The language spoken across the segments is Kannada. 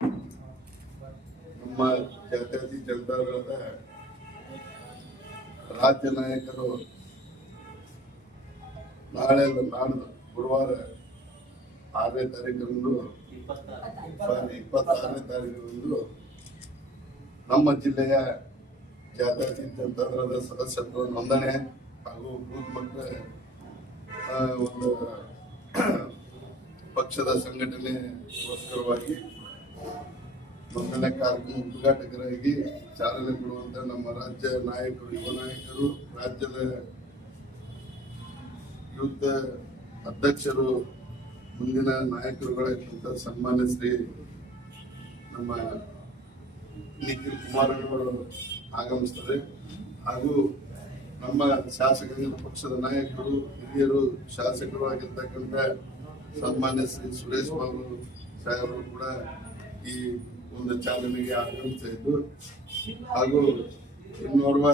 ನಮ್ಮ ಜಾತ್ಯತೀತ ಜನತಾದಳದ ರಾಜ್ಯ ನಾಯಕರು ನಾಳೆ ನಾಡ್ದು ಗುರುವಾರ 6ನೇ ತಾರೀಕರಂದು 26ನೇ ತಾರೀಕರಂದು ನಮ್ಮ ಜಿಲ್ಲೆಯ ಜಾತ್ಯತೀತ ಜನತಾದಳದ ಸದಸ್ಯತ್ವ ನೋಂದಣಿ ಹಾಗೂ ಬೂತ್ ಮಟ್ಟ ಒಂದು ಪಕ್ಷದ ಸಂಘಟನೆಗೋಸ್ಕರವಾಗಿ ನೋಂದಣಿ ಕಾರ್ಯಕ್ರಮ ಉದ್ಘಾಟಕರಾಗಿ ಚಾಲನೆ ಕೊಡುವಂತ ನಮ್ಮ ರಾಜ್ಯ ನಾಯಕರು, ಯುವ ನಾಯಕರು, ರಾಜ್ಯದ ಯೂತ್ ಅಧ್ಯಕ್ಷರು, ಮುಂದಿನ ನಾಯಕರುಗಳಾಗಿರುವಂತ ಸನ್ಮಾನ್ಯ ಶ್ರೀ ನಮ್ಮ ನಿಖಿಲ್ ಕುಮಾರಣ್ಣವರು ಆಗಮಿಸ್ತಾರೆ. ಹಾಗೂ ನಮ್ಮ ಶಾಸಕಾಂಗ ಪಕ್ಷದ ನಾಯಕರು, ಹಿರಿಯರು, ಶಾಸಕರು ಆಗಿರ್ತಕ್ಕಂಥ ಸನ್ಮಾನ್ಯ ಶ್ರೀ ಸುರೇಶ್ ಬಾಬು ಸಾಹೇಬರು ಕೂಡ ಈ ಒಂದು ಚಾಲನೆಗೆ ಆಗಮಿಸ್ತಾ ಇದ್ದು, ಹಾಗೂ ಇನ್ನೋರ್ವ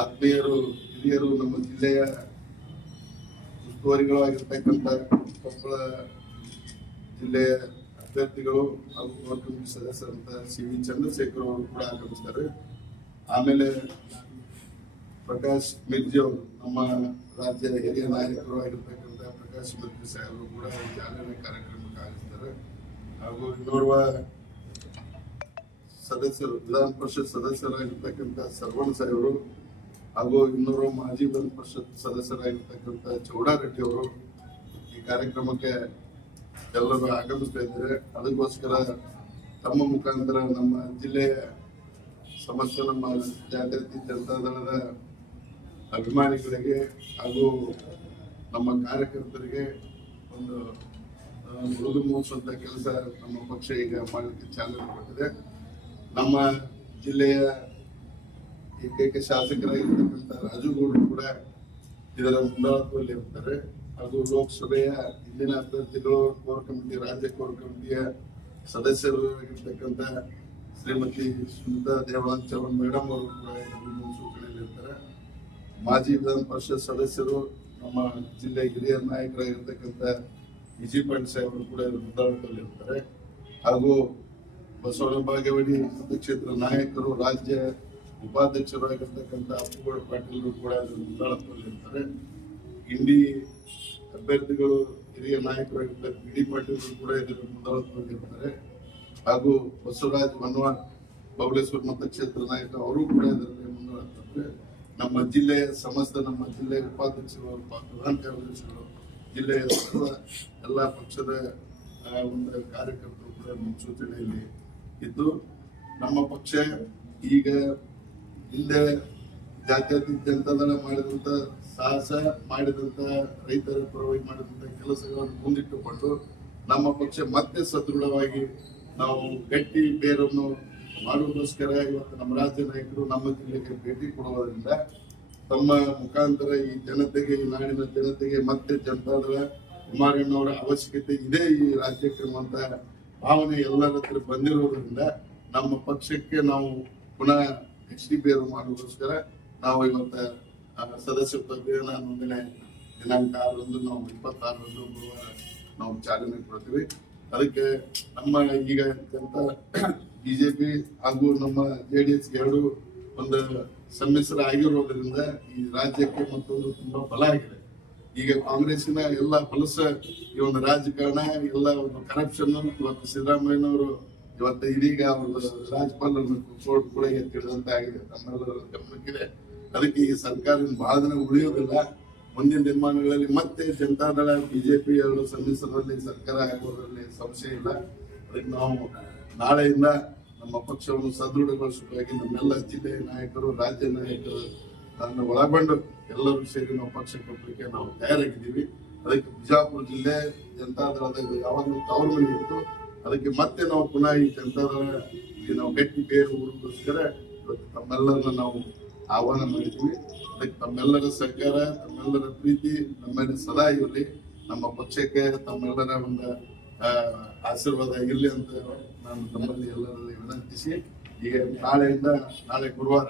ಆತ್ಮೀಯರು, ಹಿರಿಯರು, ನಮ್ಮ ಜಿಲ್ಲೆಯ ಉಸ್ತುವಾರಿಗಳು ಆಗಿರ್ತಕ್ಕಂಥ ಕೊಪ್ಪಳ ಜಿಲ್ಲೆಯ ಅಭ್ಯರ್ಥಿಗಳು ಹಾಗೂ ಕೋರ್ ಕಮಿಟಿ ಸದಸ್ಯರಂತ ಸಿ.ವಿ. ಚಂದ್ರಶೇಖರ್ ಅವರು ಕೂಡ ಆಗಮಿಸ್ತಾರೆ. ಆಮೇಲೆ ಪ್ರಕಾಶ್ ಮಿರ್ಜಿ ಅವರು, ನಮ್ಮ ರಾಜ್ಯದ ಹಿರಿಯ ನಾಯಕರು ಆಗಿರ್ತಕ್ಕಂಥ ಪ್ರಕಾಶ್ ಮಿರ್ಜಿ ಸಾಹೇಬರು ಕೂಡ ಚಾಲನೆ ಕಾರ್ಯಕ್ರಮಕ್ಕೆ ಆಗಮಿಸ್ತಾರೆ. ಹಾಗೂ ಇನ್ನೋರ್ವ ಸದಸ್ಯರು, ವಿಧಾನ ಪರಿಷತ್ ಸದಸ್ಯರಾಗಿರ್ತಕ್ಕಂಥ ಸರ್ವಣ ಸಾಹೇಬರು ಹಾಗೂ ಇನ್ನೋರ್ವ ಮಾಜಿ ವಿಧಾನ ಪರಿಷತ್ ಸದಸ್ಯರಾಗಿರ್ತಕ್ಕಂಥ ಚೌಡಾರೆಡ್ಡಿ ಅವರು ಈ ಕಾರ್ಯಕ್ರಮಕ್ಕೆ ಎಲ್ಲರೂ ಆಗಮಿಸ್ತಾ ಇದ್ದಾರೆ. ಅದಕ್ಕೋಸ್ಕರ ತಮ್ಮ ಮುಖಾಂತರ ನಮ್ಮ ಜಿಲ್ಲೆಯ ಸಮಸ್ತ ನಮ್ಮ ಜಾತ್ಯತೀತ ಜನತಾದಳದ ಅಭಿಮಾನಿಗಳಿಗೆ ಹಾಗೂ ನಮ್ಮ ಕಾರ್ಯಕರ್ತರಿಗೆ ಒಂದು ಮೃದು ಮೂಡಿಸುವಂತ ಕೆಲಸ ನಮ್ಮ ಪಕ್ಷ ಈಗ ಮಾಡಲಿಕ್ಕೆ ಚಾಲನೆ ಕೊಟ್ಟಿದೆ. ನಮ್ಮ ಜಿಲ್ಲೆಯ ಏಕೈಕ ಶಾಸಕರಾಗಿರ್ತಕ್ಕಂಥ ರಾಜುಗೌಡರು ಕೂಡ ಇದರ ಮುಂದಾಳತ್ವದಲ್ಲಿ ಇರ್ತಾರೆ. ಹಾಗೂ ಲೋಕಸಭೆಯ ಇಂದಿನ ಅಭ್ಯರ್ಥಿಗಳು, ಕೋರ್ ಕಮಿಟಿ, ರಾಜ್ಯ ಕೋರ್ ಕಮಿಟಿಯ ಸದಸ್ಯರು ಆಗಿರ್ತಕ್ಕಂಥ ಶ್ರೀಮತಿ ಸುನೀತಾ ದೇವಳಂಚ ಮೇಡಮ್ ಅವರು ಕೂಡ ಮುನ್ಸೂಚನೆಯಲ್ಲಿ ಇರ್ತಾರೆ. ಮಾಜಿ ವಿಧಾನ ಪರಿಷತ್ ಸದಸ್ಯರು, ನಮ್ಮ ಜಿಲ್ಲೆಯ ಹಿರಿಯ ನಾಯಕರಾಗಿರ್ತಕ್ಕಂಥ ವಿಜಿ ಪಾಟೀಲ್ ಸಾಹೇಬರು ಕೂಡ ಮುಂದಾಳತ್ವದಲ್ಲಿ ಇರ್ತಾರೆ. ಹಾಗೂ ಬಸವನ ಬಾಗೇವಾಡಿ ಮತಕ್ಷೇತ್ರ ನಾಯಕರು, ರಾಜ್ಯ ಉಪಾಧ್ಯಕ್ಷರು ಆಗಿರ್ತಕ್ಕಂಥ ಅಪ್ಪುಗೌಡ ಪಾಟೀಲ್ ಕೂಡ ಮುಂದಾಳತ್ವದಲ್ಲಿ ಇರ್ತಾರೆ. ಇಂಡಿ ಅಭ್ಯರ್ಥಿಗಳು, ಹಿರಿಯ ನಾಯಕರಾಗಿರ್ತಾರೆ ಬಿ ಡಿ ಪಾಟೀಲ್ ಕೂಡ ಇದರ ಮುಂದಾಳತ್ವದಲ್ಲಿ ಇರ್ತಾರೆ. ಹಾಗೂ ಬಸವರಾಜ್ ಮನ್ವಾರ್ ಬಬಲೇಶ್ವರ ಮತಕ್ಷೇತ್ರ ನಾಯಕ ಅವರು ಕೂಡ ಇದರಲ್ಲಿ ಮುಂದಾಳತ್ವದಲ್ಲಿ. ನಮ್ಮ ಜಿಲ್ಲೆಯ ಸಮಸ್ತ ನಮ್ಮ ಜಿಲ್ಲೆಯ ಉಪಾಧ್ಯಕ್ಷರು, ಪ್ರಧಾನ ಕಾರ್ಯದರ್ಶಿಗಳು, ಜಿಲ್ಲೆಯ ಎಲ್ಲ ಪಕ್ಷದ ಒಂದು ಕಾರ್ಯಕರ್ತರು ಕೂಡ ಮುನ್ಸೂಚನೆಯಲ್ಲಿ ಇದ್ದು, ನಮ್ಮ ಪಕ್ಷ ಈಗ ಹಿಂದೆ ಜಾತ್ಯತೀತ ಜನತಾದಳ ಮಾಡಿದಂತ ಸಾಹಸ, ಮಾಡಿದಂತ ರೈತರ ಪರವಾಗಿ ಮಾಡಿದಂತ ಕೆಲಸಗಳನ್ನು ಮುಂದಿಟ್ಟುಕೊಂಡು ನಮ್ಮ ಪಕ್ಷ ಮತ್ತೆ ಸದೃಢವಾಗಿ ನಾವು ಗಟ್ಟಿ ಬೇರನ್ನು ಮಾಡುವುದಕ್ಕೋಸ್ಕರ ಇವತ್ತು ನಮ್ಮ ರಾಜ್ಯ ನಾಯಕರು ನಮ್ಮ ಜಿಲ್ಲೆಗೆ ಭೇಟಿ ಕೊಡುವುದರಿಂದ ತಮ್ಮ ಮುಖಾಂತರ ಈ ಜನತೆಗೆ, ಈ ನಾಡಿನ ಜನತೆಗೆ ಮತ್ತೆ ಜನತಾದಳ ಕುಮಾರಣ್ಣವರ ಅವಶ್ಯಕತೆ ಇದೆ ಈ ರಾಜ್ಯಕ್ಕೆ ಅನ್ನುವಂತ ಭಾವನೆ ಎಲ್ಲರ ಹತ್ರ ಬಂದಿರೋದ್ರಿಂದ ನಮ್ಮ ಪಕ್ಷಕ್ಕೆ ನಾವು ಪುನಃ ಬೇರು ಮಾಡುವುದಕ್ಕೋಸ್ಕರ ನಾವು ಇವತ್ತ ಸದಸ್ಯತ್ವ ಅಭಿಯಾನ ನೋಂದಣಿ ದಿನಾಂಕ 6ರಂದು ನಾವು 26ರಂದು ಗುರುವಾರ ನಾವು ಚಾಲನೆ ಕೊಡ್ತೀವಿ. ಅದಕ್ಕೆ ನಮ್ಮ ಈಗ ಜನತಾ ಬಿಜೆಪಿ ಹಾಗೂ ನಮ್ಮ JDS ಎರಡು ಒಂದು ಸಮ್ಮಿಶ್ರ ಆಗಿರೋದ್ರಿಂದ ಈ ರಾಜ್ಯಕ್ಕೆ ಮತ್ತೊಂದು ತುಂಬಾ ಬಲ ಆಗಿದೆ. ಈಗ ಕಾಂಗ್ರೆಸ್ಸಿನ ಎಲ್ಲ ಹೊಲಸ ಈ ಒಂದು ರಾಜಕಾರಣ, ಎಲ್ಲ ಒಂದು ಕರಪ್ಷನ್ ಇವತ್ತು ಸಿದ್ದರಾಮಯ್ಯನವರು ಇವತ್ತು ಇದೀಗ ಅವರು ರಾಜ್ಯಪಾಲರನ್ನು ಕೂಡ ತಿಳಿದಂತಾಗಿದೆ, ತಮ್ಮೆಲ್ಲರ ಗಮನಕ್ಕಿದೆ. ಅದಕ್ಕೆ ಈ ಸರ್ಕಾರ ಬಹಳ ದಿನ ಉಳಿಯೋದಿಲ್ಲ. ಮುಂದಿನ ದಿನಮಾನಗಳಲ್ಲಿ ಮತ್ತೆ ಜನತಾದಳ ಬಿಜೆಪಿ ಎರಡು ಸಮ್ಮಿಶ್ರದಲ್ಲಿ ಸರ್ಕಾರ ಆಗುವುದರಲ್ಲಿ ಸಂಶಯ ಇಲ್ಲ. ಅದಕ್ಕೆ ನಾವು ನಾಳೆಯಿಂದ ನಮ್ಮ ಪಕ್ಷವನ್ನು ಸದೃಢಗೊಳಿಸುವುದಾಗಿ ನಮ್ಮೆಲ್ಲ ಜಿಲ್ಲೆಯ ನಾಯಕರು, ರಾಜ್ಯ ನಾಯಕರು ಅದನ್ನು ಒಳಗೊಂಡು ಎಲ್ಲರೂ ಸೇರಿ ನಾವು ಪಕ್ಷ ಕೊಟ್ಟಲಿಕ್ಕೆ ನಾವು ತಯಾರಾಗಿದ್ದೀವಿ. ಅದಕ್ಕೆ ಬಿಜಾಪುರ ಜಿಲ್ಲೆ ಜನತಾದಳದ ಯಾವಾಗಲೂ ತವರು ಮನೆ ಇತ್ತು. ಅದಕ್ಕೆ ಮತ್ತೆ ನಾವು ಪುನಃ ಈ ಜನತಾದಳ ಇಲ್ಲಿ ನಾವು ಗಟ್ಟಿ ಬೇರು ಊರಿಗೋಸ್ಕರ ಇವತ್ತು ತಮ್ಮೆಲ್ಲರನ್ನ ನಾವು ಆಹ್ವಾನ ಮಾಡಿದ್ವಿ. ಅದಕ್ಕೆ ತಮ್ಮೆಲ್ಲರ ಸರ್ಕಾರ, ತಮ್ಮೆಲ್ಲರ ಪ್ರೀತಿ ನಮ್ಮೆಲ್ಲ ಸದಾ ಇರಲಿ. ನಮ್ಮ ಪಕ್ಷಕ್ಕೆ ತಮ್ಮೆಲ್ಲರ ಒಂದು ಆಶೀರ್ವಾದ ಇರಲಿ ಅಂತ ನಾನು ತಮ್ಮಲ್ಲಿ ಎಲ್ಲರಲ್ಲಿ ವಿನಂತಿಸಿ, ಈಗ ನಾಳೆ ಗುರುವಾರ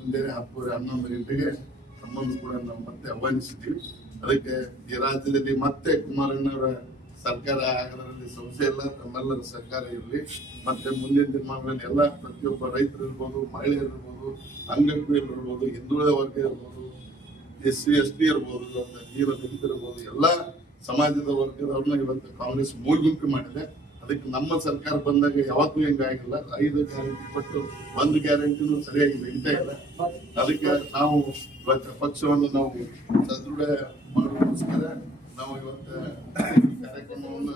ಮುಂಜಾನೆ 10:30 ಗಂಟೆಗೆ ತಮ್ಮನ್ನು ಕೂಡ ನಾವು ಮತ್ತೆ ಆಹ್ವಾನಿಸಿದ್ದೀವಿ. ಅದಕ್ಕೆ ಈ ರಾಜ್ಯದಲ್ಲಿ ಮತ್ತೆ ಕುಮಾರಣ್ಣವರ ಸರ್ಕಾರ ಆಗೋದ್ರಲ್ಲಿ ಸಮಸ್ಯೆ ಇಲ್ಲ. ತಮ್ಮೆಲ್ಲರ ಸರ್ಕಾರ ಇರಲಿ. ಮತ್ತೆ ಮುಂದಿನ ದಿನಮಾನಗಳಲ್ಲಿ ಎಲ್ಲ ಪ್ರತಿಯೊಬ್ಬ ರೈತರು ಇರ್ಬೋದು, ಮಹಿಳೆಯರು ಇರ್ಬೋದು, ಅಂಗವಿಕಲರು ಇರ್ಬೋದು, ಹಿಂದುಳಿದ ವರ್ಗ ಇರ್ಬೋದು, SC ST ಇರ್ಬೋದು, ನೀರ ಇರ್ಬೋದು, ಎಲ್ಲ ಸಮಾಜದ ವರ್ಗದವ್ರನ್ನ ಇವತ್ತು ಕಾಂಗ್ರೆಸ್ ಮೂಲ್ಗುಂಪಿ ಮಾಡಿದೆ. ಅದಕ್ಕೆ ನಮ್ಮ ಸರ್ಕಾರ ಬಂದಾಗ ಯಾವತ್ತೂ ಹಿಂಗಾಗಿಲ್ಲ. 5 ಗ್ಯಾರಂಟಿ ಕೊಟ್ಟು 1 ಗ್ಯಾರಂಟಿನೂ ಸರಿಯಾಗಿ ನಡೀತಾ ಇಲ್ಲ. ಅದಕ್ಕೆ ನಾವು ಇವತ್ತು ಪಕ್ಷವನ್ನು ನಾವು ಸದೃಢ ಮಾಡೋದಕ್ಕೋಸ್ಕರ ನಾವು ಇವತ್ತು ಕಾರ್ಯಕ್ರಮವನ್ನು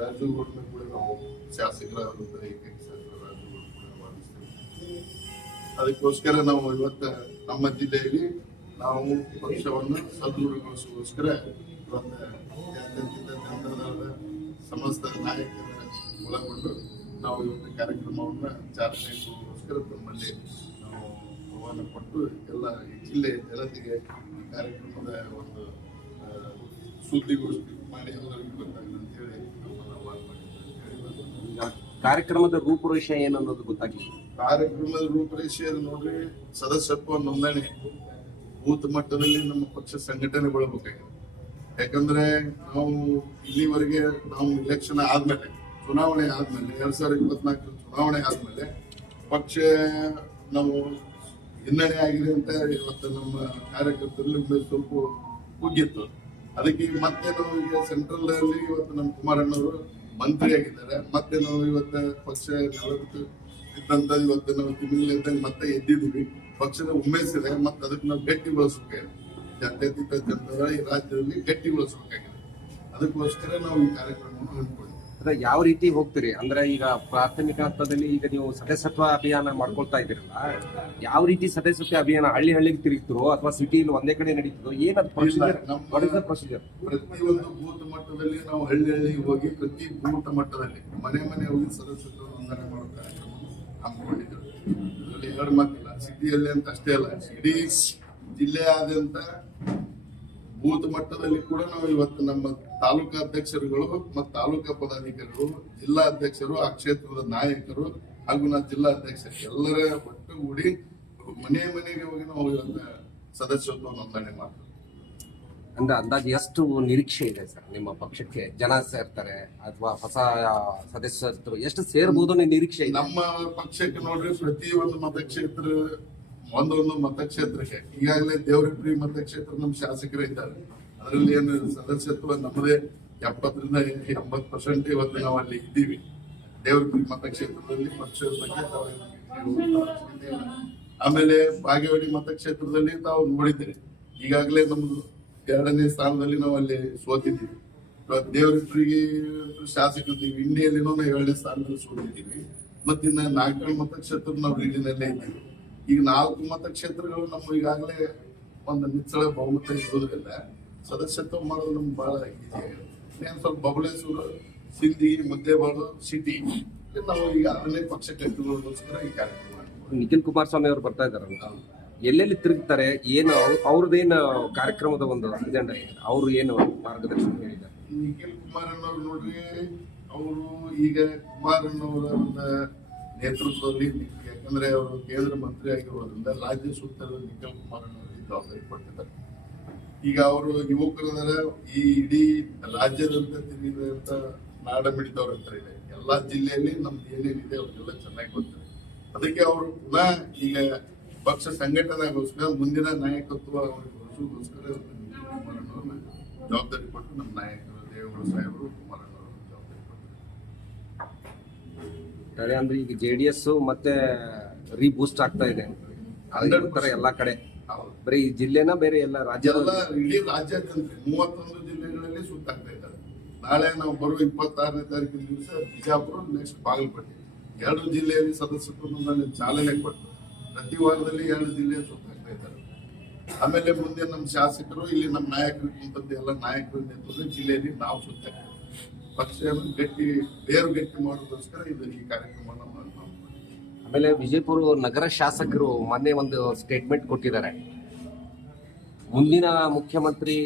ರಾಜುಗೌಡನ ಕೂಡ ನಾವು ಶಾಸಕರಾಗಿದ್ದಾರೆ, ಏಕೈಕ ಶಾಸಕರು ರಾಜುಗೌಡ ಕೂಡ ಭಾವಿಸ್ತೇವೆ. ಅದಕ್ಕೋಸ್ಕರ ನಾವು ಇವತ್ತು ನಮ್ಮ ಜಿಲ್ಲೆಯಲ್ಲಿ ನಾವು ಪಕ್ಷವನ್ನು ಸದೃಢಗೊಳಿಸುವುದಕ್ಕೋಸ್ಕರ ಇವತ್ತು ಜಾತ್ಯತೀತ ಜನತಾದಳದ ಸಮಸ್ತ ನಾಯಕರ ಒಳಗೊಂಡು ನಾವು ಇವತ್ತು ಕಾರ್ಯಕ್ರಮವನ್ನು ಚಾಲನೆ ಕೊಡುವುದಕ್ಕೋಸ್ಕರ ತಮ್ಮಲ್ಲಿ ನಾವು ಆಹ್ವಾನ ಕೊಟ್ಟು ಎಲ್ಲ ಈ ಜಿಲ್ಲೆಯ ಜನತೆಗೆ ಈ ಕಾರ್ಯಕ್ರಮದ ಒಂದು ಸುದ್ದಿಗೋಷ್ಠಿ ಮಾಡಿ ಎಲ್ಲರಿಗೂ ಗೊತ್ತಾಗಲಿ ಅಂತ ಹೇಳಿ ನಮ್ಮನ್ನು ಆಹ್ವಾನ ಮಾಡಿದ್ದಾರೆ. ಕಾರ್ಯಕ್ರಮದ ರೂಪುರೇಷೆ ಏನನ್ನೋದು ಗೊತ್ತಾಗಿಲ್ಲ. ಕಾರ್ಯಕ್ರಮದ ರೂಪರೇಷೆ ನೋಡ್ರಿ, ಸದಸ್ಯತ್ವ ನೋಂದಣಿ ಬೂತ್ ಮಟ್ಟದಲ್ಲಿ ನಮ್ಮ ಪಕ್ಷ ಸಂಘಟನೆಗೊಳ್ಳಬೇಕಾಗಿದೆ. ಯಾಕಂದ್ರೆ ನಾವು ಇಲ್ಲಿವರೆಗೆ ನಾವು ಇಲೆಕ್ಷನ್ ಆದ್ಮೇಲೆ, ಚುನಾವಣೆ ಆದ್ಮೇಲೆ 2024 ಚುನಾವಣೆ ಆದ್ಮೇಲೆ ಪಕ್ಷ ನಾವು ಹಿನ್ನಡೆ ಆಗಿದೆ ಅಂತ ಇವತ್ತು ನಮ್ಮ ಕಾರ್ಯಕರ್ತರಲ್ಲಿ ಸ್ವಲ್ಪ ಕುಗ್ಗಿತ್ತು. ಅದಕ್ಕೆ ಮತ್ತೆ ನಾವು ಈಗ ಸೆಂಟ್ರಲ್ ಅಲ್ಲಿ ಇವತ್ತು ನಮ್ಮ ಕುಮಾರಣ್ಣವರು ಮಂತ್ರಿ ಆಗಿದ್ದಾರೆ. ಮತ್ತೆ ನಾವು ಇವತ್ತು ಪಕ್ಷ ಇದ್ದಂತ ಇವತ್ತು ನಾವು ತಿಂಗಳಿದ್ದಂಗೆ ಮತ್ತೆ ಎದ್ದಿದ್ದೀವಿ. ಪಕ್ಷದ ಹುಮ್ಮೆಸ್ಸಿದೆ. ಮತ್ತೆ ಅದಕ್ಕೆ ನಾವು ಗಟ್ಟಿಗೊಳಿಸಬೇಕಾಗಿದೆ. ಜಾತ್ಯತೀತ ಜನತಾದಳ ಈ ರಾಜ್ಯದಲ್ಲಿ ಗಟ್ಟಿಗೊಳಿಸಬೇಕಾಗಿದೆ. ಅದಕ್ಕೋಸ್ಕರ ನಾವು ಈ ಕಾರ್ಯಕ್ರಮವನ್ನು ಹಮ್ಮಿಕೊಂಡಿದ್ದೀವಿ. ಅಂದ್ರೆ ಯಾವ ರೀತಿ ಹೋಗ್ತೀರಿ ಅಂದ್ರೆ ಈಗ ಪ್ರಾಥಮಿಕ ಹಂತದಲ್ಲಿ ಈಗ ನೀವು ಸದಸ್ಯತ್ವ ಅಭಿಯಾನ ಮಾಡ್ಕೊಳ್ತಾ ಇದ್ದೀರಲ್ಲ, ಯಾವ ರೀತಿ ಸದಸ್ಯತ್ವ ಅಭಿಯಾನ ಹಳ್ಳಿಗೆ ತಿರುಗ್ತಿರೋ ಅಥವಾ ಸಿಟಿಯಲ್ಲಿ ಒಂದೇ ಕಡೆ ನಡೀತದೋ, ಏನದು ಪ್ರೊಸೀಜರ್? ಪ್ರತಿಯೊಂದು ಬೂತ್ ಮಟ್ಟದಲ್ಲಿ ನಾವು ಹಳ್ಳಿಗೆ ಹೋಗಿ ಪ್ರತಿ ಬೂತ್ ಮಟ್ಟದಲ್ಲಿ ಮನೆ ಹೋಗಿ ಸದಸ್ಯತ್ವ ನೋಂದಣಿ ಮಾಡೋ ಕಾರ್ಯಕ್ರಮ ಹಮ್ಮಿಕೊಂಡಿದ್ದೇವೆ. ಇದರಲ್ಲಿ 2 ಮಾತಿಲ್ಲ. ಸಿಟಿಯಲ್ಲಿ ಅಂತ ಅಷ್ಟೇ ಅಲ್ಲ, ಇಡೀ ಜಿಲ್ಲೆಯಾದ್ಯಂತ ಬೂತ್ ಮಟ್ಟದಲ್ಲಿ ಕೂಡ ನಾವು ಇವತ್ತು ನಮ್ಮ ತಾಲೂಕಾ ಅಧ್ಯಕ್ಷರುಗಳು ಮತ್ತು ತಾಲೂಕಾ ಪದಾಧಿಕಾರಿಗಳು, ಜಿಲ್ಲಾ ಅಧ್ಯಕ್ಷರು, ಆ ಕ್ಷೇತ್ರದ ನಾಯಕರು ಹಾಗೂ ನಾ ಜಿಲ್ಲಾ ಅಧ್ಯಕ್ಷರು ಎಲ್ಲರ ಒಟ್ಟುಗೂಡಿ ಮನೆಗೆ ಹೋಗಿ ನಾವು ಇವತ್ತು ಸದಸ್ಯತ್ವ ನೋಂದಣಿ ಮಾಡ್ತೀವಿ. ಅಂದ್ರೆ ಅಂದಾಜು ಎಷ್ಟು ನಿರೀಕ್ಷೆ ಇದೆ ಸರ್ ನಿಮ್ಮ ಪಕ್ಷಕ್ಕೆ? ಜನ ಸೇರ್ತಾರೆ ಅಥವಾ ಹೊಸ ಸದಸ್ಯರು ಎಷ್ಟು ಸೇರ್ಬೋದು ನಿರೀಕ್ಷೆ ಇದೆ? ನಮ್ಮ ಪಕ್ಷಕ್ಕೆ ನೋಡ್ರಿ, ಪ್ರತಿಯೊಂದು ಮತಕ್ಷೇತ್ರ ಒಂದೊಂದು ಮತಕ್ಷೇತ್ರಕ್ಕೆ ಈಗಾಗಲೇ ದೇವರಿಪ್ರಿ ಮತಕ್ಷೇತ್ರ ನಮ್ಮ ಶಾಸಕರೇ ಇದ್ದಾರೆ. ಅದರಲ್ಲಿ ಏನು ಸದಸ್ಯತ್ವ ನಮ್ಮದೇ 70ರಿಂದ 80% ಇವತ್ತು ನಾವು ಅಲ್ಲಿ ಇದ್ದೀವಿ. ದೇವರಿಪ್ರಿ ಮತಕ್ಷೇತ್ರದಲ್ಲಿ ಪಕ್ಷದ ಬಗ್ಗೆ ಆಮೇಲೆ ಬಾಗೇವಾಡಿ ಮತಕ್ಷೇತ್ರದಲ್ಲಿ ತಾವು ನೋಡಿದ್ದೀರಿ. ಈಗಾಗಲೇ ನಮ್ದು 2ನೇ ಸ್ಥಾನದಲ್ಲಿ ನಾವು ಅಲ್ಲಿ ಸೋತಿದ್ದೀವಿ. ದೇವರಿಪ್ರಿಗೆ ಶಾಸಕರಿದ್ದೀವಿ. ಇಂಡಿಯಲ್ಲಿ ನಾವು 2ನೇ ಸ್ಥಾನದಲ್ಲಿ ಸೋತಿದ್ದೀವಿ. ಮತ್ತಿನ್ನ 4 ಮತಕ್ಷೇತ್ರ ನಾವು ಲೀಡಿನಲ್ಲೇ ಇದ್ದೀವಿ. ಈಗ 4 ಮತಕ್ಷೇತ್ರಗಳು ನಮ್ಮ ಈಗಾಗಲೇ ಒಂದು ನಿಚ್ಚಳ ಬಹುಮತ ಇರೋದ್ರಿಂದ ಸದಸ್ಯತ್ವ ಮಾಡೋದು ನಮ್ಗೆ ಬಹಳ ಈಸಿ ಆಗಿದೆ. ಏನು ಸ್ವಲ್ಪ ಬಬಲೇಶ್ವರ, ಸಿಂದಗಿ, ಮುದ್ದೇಬಾಳು, ಸಿಟಿ ನಾವು ಈಗ 6ನೇ ಪಕ್ಷ ಕಟ್ಟಿಕೊಳ್ಳೋದಕ್ಕೋಸ್ಕರ ಈ ಕಾರ್ಯಕ್ರಮ. ನಿಖಿಲ್ ಕುಮಾರಸ್ವಾಮಿ ಅವರು ಬರ್ತಾ ಇದಾರಲ್ಲ, ಎಲ್ಲೆಲ್ಲಿ ತಿರುಗ್ತಾರೆ, ಏನು ಅವ್ರದ್ದೇನು ಕಾರ್ಯಕ್ರಮದ ಒಂದು ಅಜೆಂಡಾ ಇದೆ, ಅವರು ಏನು ಮಾರ್ಗದರ್ಶನ ಹೇಳಿದ್ದಾರೆ? ನಿಖಿಲ್ ಕುಮಾರಣ್ಣವ್ರು ನೋಡ್ರಿ, ಅವರು ಈಗ ಕುಮಾರಣ್ಣವರ ಒಂದು ನೇತೃತ್ವದಲ್ಲಿ, ಯಾಕಂದ್ರೆ ಅವರು ಕೇಂದ್ರ ಮಂತ್ರಿ ಆಗಿರೋದ್ರಿಂದ ರಾಜ್ಯ ಸೂತ್ರದ ನಿಖಿಲ್ ಕುಮಾರಣ್ಣವರಿಗೆ ಜವಾಬ್ದಾರಿ ಕೊಟ್ಟಿದ್ದಾರೆ. ಈಗ ಅವರು ಯುವಕರ ಈ ಇಡೀ ರಾಜ್ಯದಂತ ತಿರುಗಿದಂತ ನಾಡ ಮಿಡಿದವ್ರ ಹತ್ರ ಇದೆ. ಎಲ್ಲಾ ಜಿಲ್ಲೆಯಲ್ಲಿ ನಮ್ದು ಏನೇನಿದೆ ಅವ್ರಿಗೆಲ್ಲ ಚೆನ್ನಾಗಿ ಗೊತ್ತಿದೆ. ಅದಕ್ಕೆ ಅವರು ಪುನಃ ಈಗ ಪಕ್ಷ ಸಂಘಟನೆಗೋಸ್ಕರ ಮುಂದಿನ ನಾಯಕತ್ವ ಅವ್ರಿಗೆ ಬಳಸೋದಕ್ಕೋಸ್ಕರ ಕುಮಾರಣ್ಣವ್ರನ್ನ ಜವಾಬ್ದಾರಿ ಕೊಟ್ಟು ನಮ್ಮ ನಾಯಕರು ದೇವೇಗೌಡ ಸಾಹೇಬರು ಕುಮಾರಣ್ಣವರು ಜವಾಬ್ದಾರಿ ಕೊಟ್ಟರು. ಅಂದ್ರೆ ಈಗ JDS ಮತ್ತೆ ರೀಬೂಸ್ಟ್ ಆಗ್ತಾ ಇದೆ ಎಲ್ಲಾ ಕಡೆ. ಬರೀ ಈ ಜಿಲ್ಲೆನ ಬೇರೆ ಎಲ್ಲ ರಾಜ್ಯ ಇಡೀ ರಾಜ್ಯಾದ್ಯಂತ 31 ಜಿಲ್ಲೆಗಳಲ್ಲಿ ಸುತ್ತಾಗ್ತಾ ಇದ್ದಾರೆ. ನಾಳೆ ನಾವು ಬರುವ 26ನೇ ತಾರೀಕಿನ ದಿವಸ ಬಿಜಾಪುರ, ನೆಕ್ಸ್ಟ್ ಬಾಗಲಕೋಟೆ 2 ಜಿಲ್ಲೆಯಲ್ಲಿ ಸದಸ್ಯತ್ವ ನೋಂದಣಿ ಚಾಲನೆ ಕೊಟ್ಟು ಪ್ರತಿ ವಾರದಲ್ಲಿ 2 ಜಿಲ್ಲೆ ಸುತ್ತಾಗ್ತಾ ಇದ್ದಾರೆ. ಆಮೇಲೆ ಮುಂದೆ ನಮ್ಮ ಶಾಸಕರು ಇಲ್ಲಿ ನಮ್ಮ ನಾಯಕರು ಕುಂತದ್ದು ಎಲ್ಲ ನಾಯಕರ ನೇತೃತ್ವದ ಜಿಲ್ಲೆಯಲ್ಲಿ ನಾವು ಸುತ್ತಾಗ್ತೇವೆ. ಪಕ್ಷವನ್ನು ಬೇರು ಗಟ್ಟಿ ಮಾಡೋದಕ್ಕೋಸ್ಕರ ಈ ಕಾರ್ಯಕ್ರಮವನ್ನು ಆಮೇಲೆ ವಿಜಯಪುರ ನಗರ ಶಾಸಕರು ಮೊನ್ನೆ ಒಂದು ಸ್ಟೇಟ್ಮೆಂಟ್ ಕೊಟ್ಟಿದ್ದಾರೆ. ಮುಂದಿನ ಮುಖ್ಯಮಂತ್ರಿ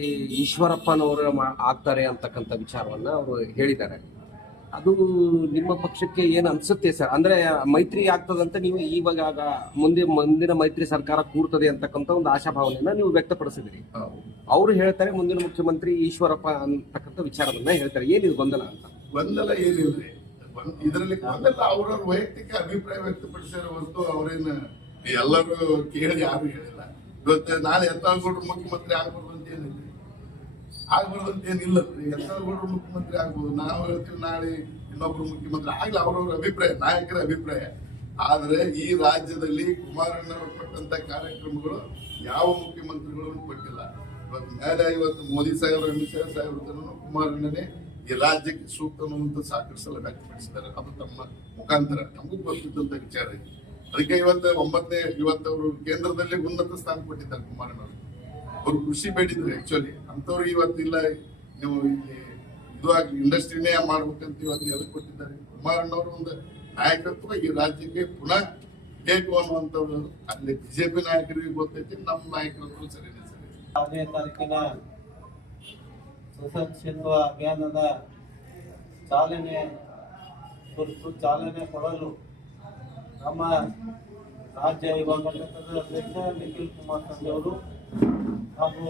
ಈಶ್ವರಪ್ಪನವರು ಆಗ್ತಾರೆ ಅಂತಕ್ಕಂಥ ವಿಚಾರವನ್ನ ಅವರು ಹೇಳಿದ್ದಾರೆ. ಅದು ನಿಮ್ಮ ಪಕ್ಷಕ್ಕೆ ಏನು ಅನ್ಸುತ್ತೆ ಸರ್? ಅಂದ್ರೆ ಮೈತ್ರಿ ಆಗ್ತದಂತ ನೀವು ಇವಾಗ ಮುಂದಿನ ಮೈತ್ರಿ ಸರ್ಕಾರ ಕೂರ್ತದೆ ಅಂತಕ್ಕಂಥ ಒಂದು ಆಶಾಭಾವನೆಯನ್ನ ನೀವು ವ್ಯಕ್ತಪಡಿಸಿದ್ರಿ. ಅವರು ಹೇಳ್ತಾರೆ ಮುಂದಿನ ಮುಖ್ಯಮಂತ್ರಿ ಈಶ್ವರಪ್ಪ ಅಂತಕ್ಕಂಥ ವಿಚಾರವನ್ನ ಹೇಳ್ತಾರೆ. ಏನಿದು ಗೊಂದಲ ಅಂತ? ಗೊಂದಲ ಏನಿಲ್ರಿ, ಇದರಲ್ಲಿ ಗೊಂದಲ ಅವ್ರವ್ರ ವೈಯಕ್ತಿಕ ಅಭಿಪ್ರಾಯ ವ್ಯಕ್ತಪಡಿಸಿರೋ ಹೊರತು ಅವ್ರೇನು ಎಲ್ಲರೂ ಕೇಳಿ ಯಾರು ಹೇಳಿಲ್ಲ. ಇವತ್ತು ನಾಳೆ ಯತ್ನಾಳ್ ಮುಖ್ಯಮಂತ್ರಿ ಆಗ್ಬಾರ್ದು ಅಂತ ಏನಿಲ್ಲ, ಆಗ್ಬಾರ್ದು ಅಂತ ಏನಿಲ್ಲ. ಯತ್ನಾಳ್ ಮುಖ್ಯಮಂತ್ರಿ ಆಗ್ಬೋದು, ನಾವು ಹೇಳ್ತೀವಿ ನಾಳೆ ಇನ್ನೊಬ್ರು ಮುಖ್ಯಮಂತ್ರಿ ಆಗ್ಲಿ, ಅವ್ರವ್ರ ಅಭಿಪ್ರಾಯ, ನಾಯಕರ ಅಭಿಪ್ರಾಯ. ಆದ್ರೆ ಈ ರಾಜ್ಯದಲ್ಲಿ ಕುಮಾರಣ್ಣವರು ಕೊಟ್ಟಂತ ಕಾರ್ಯಕ್ರಮಗಳು ಯಾವ ಮುಖ್ಯಮಂತ್ರಿಗಳು ಕೊಟ್ಟಿಲ್ಲ. ಇವತ್ತು ಮೋದಿ ಸಾಹೇಬ್ರು, ಅಮಿತ್ ಶಾ ಸಾಹೇಬ್ರು ಕುಮಾರಣ್ಣನೇ ಈ ರಾಜ್ಯಕ್ಕೆ ಸೂಕ್ತ ಅನ್ನುವಂತ ಸಾಕಷ್ಟು ಸಲ ವ್ಯಕ್ತಪಡಿಸಿದ್ದಾರೆ. ಅದು ತಮ್ಮ ಮುಖಾಂತರ ನಮಗೂ ಗೊತ್ತಿದ್ದಂತ ವಿಚಾರ ಇದೆ. ಅದಕ್ಕೆ ಇವತ್ತು ಅವರು ಕೇಂದ್ರದಲ್ಲಿ ಉನ್ನತ ಸ್ಥಾನ ಕೊಟ್ಟಿದ್ದಾರೆ ಕುಮಾರಣ್ಣವರು. ಅವ್ರು ಕೃಷಿ ಬೇಡಿದ್ರು ಆಕ್ಚುಲಿ, ಅಂತವ್ರು ಇವತ್ತಿಲ್ಲ ನೀವು ಇಲ್ಲಿ ಇದು ಆಗಿ ಇಂಡಸ್ಟ್ರಿನೇ ಮಾಡ್ಬೇಕಂತ ಇವತ್ತು ಎಲ್ಲಿ ಕೊಟ್ಟಿದ್ದಾರೆ. ಕುಮಾರಣ್ಣವರು ಒಂದು ನಾಯಕತ್ವ ಈ ರಾಜ್ಯಕ್ಕೆ ಪುನಃ ಬೇಕು ಅನ್ನುವಂಥದ್ದು ಅಲ್ಲಿ ಬಿಜೆಪಿ ನಾಯಕರಿಗೆ ಗೊತ್ತೈತಿ, ನಮ್ಮ ನಾಯಕರು ಸರಿನೇ ಸರಿ. 6ನೇ ತಾರೀಕಿನ ಸದಸ್ಯತ್ವ ಅಭಿಯಾನದ ಚಾಲನೆ ಕೊಡಲು ನಮ್ಮ ರಾಜ್ಯ ಯುವ ಘಟಕದ ಅಧ್ಯಕ್ಷ ನಿಖಿಲ್ ಕುಮಾರಸ್ವಾಮಿ ಅವರು ಹಾಗೂ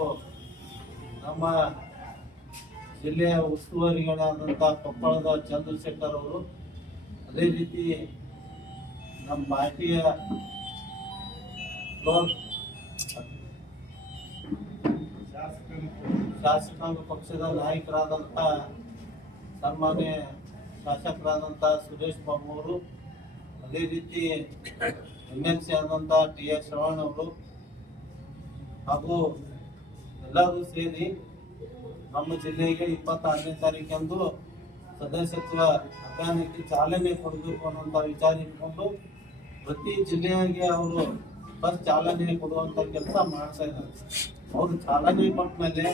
ನಮ್ಮ ಜಿಲ್ಲೆಯ ಉಸ್ತುವಾರಿಗಳಾದಂಥ ಕೊಪ್ಪಳದ ಚಂದ್ರಶೇಖರ್ ಅವರು, ಅದೇ ರೀತಿ ನಮ್ಮ ಪಾರ್ಟಿಯ ಶಾಸಕಾಂಗ ಪಕ್ಷದ ನಾಯಕರಾದಂಥ ಸನ್ಮಾನ್ಯ ಶಾಸಕರಾದಂಥ ಸುರೇಶ್ ಬಾಬು ಅವರು, ಅದೇ ರೀತಿ MLC ಆದಂಥ TR ಶ್ರವಣ್ ಅವರು ಹಾಗೂ ಎಲ್ಲರೂ ಸೇರಿ ನಮ್ಮ ಜಿಲ್ಲೆಗೆ 26ನೇ ತಾರೀಕಂದು ಸದಸ್ಯತ್ವ ಅಭಿಯಾನಕ್ಕೆ ಚಾಲನೆ ಕೊಡಬೇಕು ಅನ್ನುವಂಥ ವಿಚಾರ ಇಟ್ಕೊಂಡು ಪ್ರತಿ ಜಿಲ್ಲೆಯಾಗಿ ಅವರು ಫಸ್ಟ್ ಚಾಲನೆ ಕೊಡುವಂಥ ಕೆಲಸ ಮಾಡ್ತಾ ಇದ್ದಾರೆ. ಅವರು ಚಾಲನೆ ಕೊಟ್ಟ ಮೇಲೆ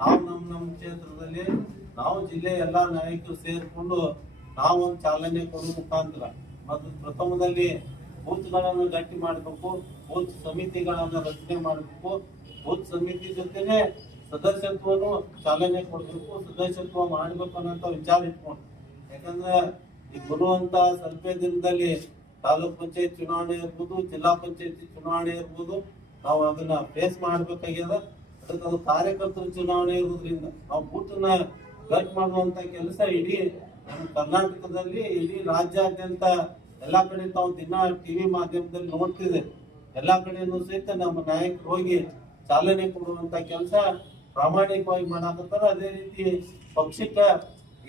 ನಾವು ನಮ್ಮ ಕ್ಷೇತ್ರದಲ್ಲಿ ನಾವು ಜಿಲ್ಲೆ ಎಲ್ಲ ನಾಯಕರು ಸೇರಿಕೊಂಡು ನಾವು ಒಂದು ಚಾಲನೆ ಕೊಡುವ ಮುಖಾಂತರ ಮತ್ತು ಪ್ರಥಮದಲ್ಲಿ ಬೂತ್ಗಳನ್ನು ಗಟ್ಟಿ ಮಾಡಬೇಕು, ಬೂತ್ ಸಮಿತಿಗಳನ್ನು ರಚನೆ ಮಾಡಬೇಕು, ಬೂತ್ ಸಮಿತಿ ಜೊತೆನೆ ಸದಸ್ಯತ್ವನು ಚಾಲನೆ ಕೊಡಬೇಕು, ಸದಸ್ಯತ್ವ ಮಾಡಬೇಕು ಅನ್ನೋಂಥ ವಿಚಾರ ಇಟ್ಕೊಂಡು. ಯಾಕಂದ್ರೆ ಈ ಬರುವಂತ ಸ್ವಲ್ಪ ದಿನದಲ್ಲಿ ತಾಲೂಕ್ ಪಂಚಾಯತ್ ಚುನಾವಣೆ ಇರ್ಬೋದು, ಜಿಲ್ಲಾ ಪಂಚಾಯತಿ ಚುನಾವಣೆ ಇರ್ಬೋದು, ನಾವು ಅದನ್ನ ಫೇಸ್ ಮಾಡ್ಬೇಕಾಗ್ಯದ. ಅದಕ್ಕೆ ಅದು ಕಾರ್ಯಕರ್ತರ ಚುನಾವಣೆ ಇರೋದ್ರಿಂದ ನಾವು ಬೂತ್ನ ಗಟ್ ಮಾಡುವಂತ ಕೆಲಸ ಇಡೀ ನಮ್ಮ ಕರ್ನಾಟಕದಲ್ಲಿ, ಇಡೀ ರಾಜ್ಯಾದ್ಯಂತ ಎಲ್ಲಾ ಕಡೆ ತಾವು ದಿನ ಟಿವಿ ಮಾಧ್ಯಮದಲ್ಲಿ ನೋಡ್ತಿದೆ. ಎಲ್ಲಾ ಕಡೆನೂ ಸಹಿತ ನಮ್ಮ ನಾಯಕರು ಹೋಗಿ ಚಾಲನೆ ಕೊಡುವಂತ ಕೆಲಸ ಪ್ರಾಮಾಣಿಕವಾಗಿ ಮಾಡಾಕತ್ತಾರ. ಅದೇ ರೀತಿ ಪಕ್ಷಕ್ಕ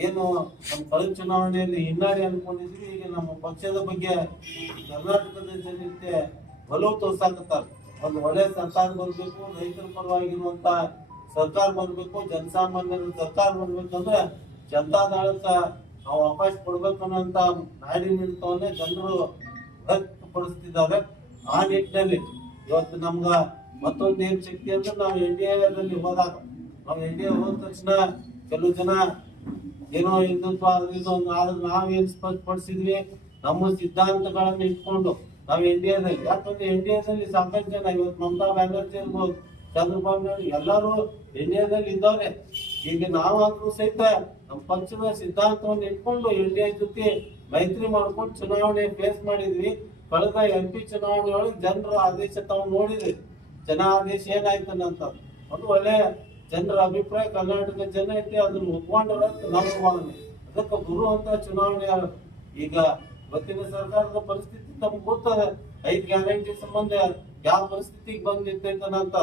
ಏನು ನಮ್ಮ ಕಳೆದ ಚುನಾವಣೆಯಲ್ಲಿ ಹಿನ್ನಡೆ ಅನ್ಕೊಂಡಿದ್ವಿ, ಈಗ ನಮ್ಮ ಪಕ್ಷದ ಬಗ್ಗೆ ಕರ್ನಾಟಕದ ಜನತೆ ಒಲವು ತೋರ್ಸಾಕತ್ತಾರ. ಒಂದು ಒಳ್ಳೆ ಸರ್ಕಾರ ಬರ್ಬೇಕು, ರೈತರ ಪರವಾಗಿರುವಂತ ಸರ್ಕಾರ ಬರ್ಬೇಕು, ಜನಸಾಮಾನ್ಯರ ಸರ್ಕಾರ ಬರ್ಬೇಕಂದ್ರೆ ಜನತಾದಳಕ್ಕ ನಾವು ಅವಕಾಶ ಕೊಡ್ಬೇಕು ಅನ್ನೋಂತ ನಾಡಿ ಮಿಡಿತವನ್ನೇ ಜನರು ವ್ಯಕ್ತಪಡಿಸ್ತಿದ್ದಾರೆ. ಆ ನಿಟ್ಟಿನಲ್ಲಿ ಇವತ್ತು ನಮ್ಗ ಮತ್ತೊಂದು ಏನ್ ಶಕ್ತಿ ಅಂದ್ರೆ ನಾವು NDAದಲ್ಲಿ ಹೋದಾಗ, ನಾವು NDA ಹೋದ ತಕ್ಷಣ ಕೆಲವು ಜನ ಏನೋ ಹಿಂದುತ್ವ ಇದು ಆದ್ರೆ ನಾವೇನ್ ಸ್ಪಷ್ಟಪಡಿಸಿದ್ವಿ, ನಮ್ಮ ಸಿದ್ಧಾಂತಗಳನ್ನ ಇಟ್ಕೊಂಡು ನಾವು NDAದಲ್ಲಿ, ಯಾಕಂದ್ರೆ NDAದಲ್ಲಿ ಸಾಕಷ್ಟು ಜನ ಇವತ್ತು ಮಮತಾ ಬ್ಯಾನರ್ಜಿ ಇರ್ಬೋದು, ಚಂದ್ರಬಾಬು ನಾಯ್ಡು ಎಲ್ಲರೂ NDAದಲ್ಲಿ ಇದ್ದವ್ರೆ. ಈಗ ನಾವಾದ್ರೂ ಸಹಿತ ನಮ್ಮ ಪಕ್ಷದ ಸಿದ್ಧಾಂತವನ್ನು ಇಟ್ಕೊಂಡು NDA ಜೊತೆ ಮೈತ್ರಿ ಮಾಡ್ಕೊಂಡು ಚುನಾವಣೆ ಫೇಸ್ ಮಾಡಿದ್ವಿ. ಕಳೆದ MP ಚುನಾವಣೆ ಒಳಗೆ ಜನರ ಆದೇಶ ತಾವು ನೋಡಿದ್ರಿ, ಜನ ಆದೇಶ ಏನಾಯ್ತಂತ. ಅದು ಒಳ್ಳೆ ಜನರ ಅಭಿಪ್ರಾಯ, ಕರ್ನಾಟಕ ಜನ ಐತಿ, ಅದನ್ನ ಒಪ್ಕೊಂಡ್ರ ನಮ್ಮ ಭಾವನೆ. ಅದಕ್ಕೆ ಬರುವಂತ ಚುನಾವಣೆ ಈಗ ಇವತ್ತಿನ ಸರ್ಕಾರದ ಪರಿಸ್ಥಿತಿ ನಮ್ಗೆ ಗೊತ್ತದ. 5 ಗ್ಯಾರಂಟಿ ಸಂಬಂಧ ಯಾವ ಪರಿಸ್ಥಿತಿಗೆ ಬಂದ್ ನಿಂತೈತಂತ.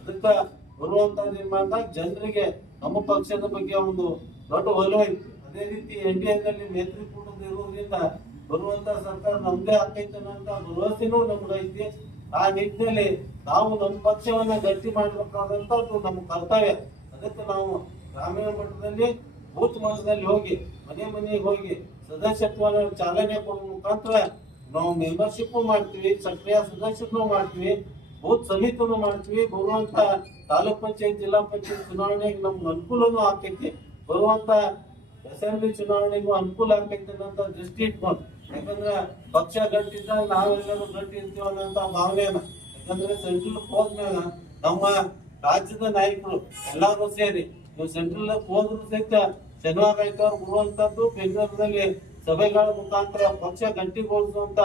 ಅದಕ್ಕೆ ಬರುವಂತ ನಿರ್ಮಾಣದಾಗ ಜನರಿಗೆ ನಮ್ಮ ಪಕ್ಷದ ಬಗ್ಗೆ ಒಂದು ದೊಡ್ಡ ಒಲವು ಐತಿ. ಅದೇ ರೀತಿ NDAದಲ್ಲಿ ಮೈತ್ರಿಕೂಟದ ಇರೋದ್ರಿಂದ ಬರುವಂತ ಸರ್ಕಾರ ನಮ್ದೇ ಆಗ್ತೈತೆ ಅನ್ನೋಂತ ಭರವಸೆನೂ ನಮ್ಗೈತಿ. ಆ ನಿಟ್ಟಿನಲ್ಲಿ ನಾವು ನಮ್ಮ ಪಕ್ಷವನ್ನ ಗಟ್ಟಿ ಮಾಡಬೇಕಾದಂತದ್ದು ನಮ್ಮ ಕರ್ತವ್ಯ. ಅದಕ್ಕೆ ನಾವು ಗ್ರಾಮೀಣ ಮಟ್ಟದಲ್ಲಿ, ಬೂತ್ ಮಟ್ಟದಲ್ಲಿ ಹೋಗಿ ಮನೆ ಮನೆಗೆ ಹೋಗಿ ಸದಸ್ಯತ್ವ ಚಾಲನೆ ಕೊಡುವ ಮುಖಾಂತರ ನಾವು ಮೆಂಬರ್ಶಿಪ್ ಮಾಡ್ತೀವಿ, ಸಕ್ರಿಯ ಸದಸ್ಯತ್ವ ಮಾಡ್ತೀವಿ, ಬೂತ್ ಸಮಿತಿನೂ ಮಾಡ್ತೀವಿ. ಬರುವಂತ ತಾಲೂಕ್ ಪಂಚಾಯತ್, ಜಿಲ್ಲಾ ಪಂಚಾಯತ್ ಚುನಾವಣೆಗೆ ನಮ್ಗೆ ಅನುಕೂಲನೂ ಆಗ್ತೈತಿ, ಬರುವಂತ ಅಸೆಂಬ್ಲಿ ಚುನಾವಣೆಗೂ ಅನುಕೂಲ ಆಗ್ತೈತೆ ಅನ್ನೋಂತ ದೃಷ್ಟಿ ಇಟ್ಕೊಂಡು. ಯಾಕಂದ್ರೆ ಪಕ್ಷ ಗಟ್ಟಿದ್ದಾಗ ನಾವೆಲ್ಲರೂ ಗಟ್ಟಿ ಇರ್ತೀವಿ ಅನ್ನೋಂತ ಭಾವನೆಯನ್ನ. ಯಾಕಂದ್ರೆ ಸೆಂಟ್ರಲ್ ಹೋದ್ಮೇಲೆ ನಮ್ಮ ರಾಜ್ಯದ ನಾಯಕರು ಎಲ್ಲಾರು ಸೇರಿ ನೀವು ಸೆಂಟ್ರಲ್ ಹೋದ್ರು ಸಹಿತ ಶನಿವಾರ ಆಯ್ತವಾರ ಬರುವಂತದ್ದು ಬೆಂಗಳೂರಿನಲ್ಲಿ ಸಭೆಗಳ ಮುಖಾಂತರ ಪಕ್ಷ ಗಟ್ಟಿಗೊಳಿಸುವಂತ